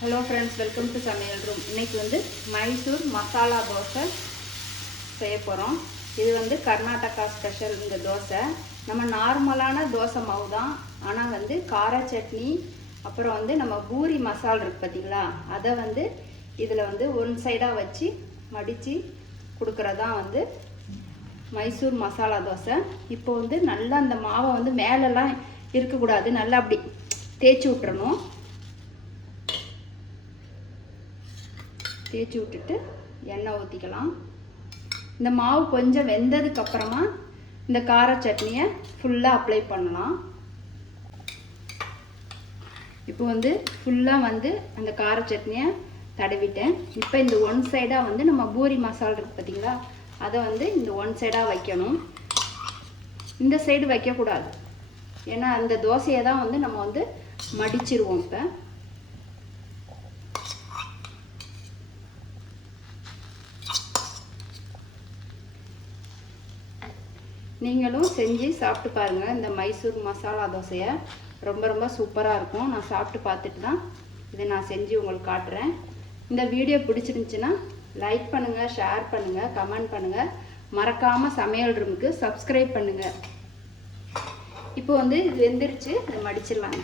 Hello friends, welcome to சமையல் room. இன்றைக்கி வந்து மைசூர் மசாலா தோசை செய்ய போகிறோம். இது வந்து கர்நாடகா ஸ்பெஷல். இந்த தோசை நம்ம நார்மலான தோசை மாவு தான், ஆனால் வந்து கார சட்னி அப்புறம் வந்து நம்ம பூரி மசால் இருக்குது பார்த்திங்களா, அதை வந்து இதில் வந்து ஒன் சைடாக வச்சு மடித்து கொடுக்குறதான் வந்து மைசூர் மசாலா தோசை. இப்போ வந்து நல்லா அந்த மாவை வந்து மேலெல்லாம் இருக்கக்கூடாது, நல்லா அப்படி தேய்ச்சி விட்டுறணும். தேய்ச்சி விட்டுட்டு எண்ணெய் ஊற்றிக்கலாம். இந்த மாவு கொஞ்சம் வெந்ததுக்கப்புறமா இந்த கார சட்னியை ஃபுல்லாக அப்ளை பண்ணலாம். இப்போ வந்து ஃபுல்லாக வந்து அந்த கார சட்னியை தடவிட்டேன். இப்போ இந்த ஒன் சைடாக வந்து நம்ம பூரி மசாலா இருக்குது பார்த்திங்களா, அதை வந்து இந்த ஒன் சைடாக வைக்கணும். இந்த சைடு வைக்கக்கூடாது, ஏன்னா அந்த தோசையை தான் வந்து நம்ம வந்து மடிச்சிருவோம். இப்போ நீங்களும் செஞ்சு சாப்பிட்டு பாருங்கள். இந்த மைசூர் மசாலா தோசையை ரொம்ப சூப்பராக இருக்கும். நான் சாப்பிட்டு பார்த்துட்டு தான் இதை நான் செஞ்சு உங்களுக்கு காட்டுறேன். இந்த வீடியோ பிடிச்சிருந்துச்சுன்னா லைக் பண்ணுங்கள், ஷேர் பண்ணுங்கள், கமெண்ட் பண்ணுங்கள். மறக்காமல் சமையல் ரூமுக்கு சப்ஸ்கிரைப் பண்ணுங்கள். இப்போ வந்து இது வெந்துருச்சு, இதை மடிச்சிடலாங்க.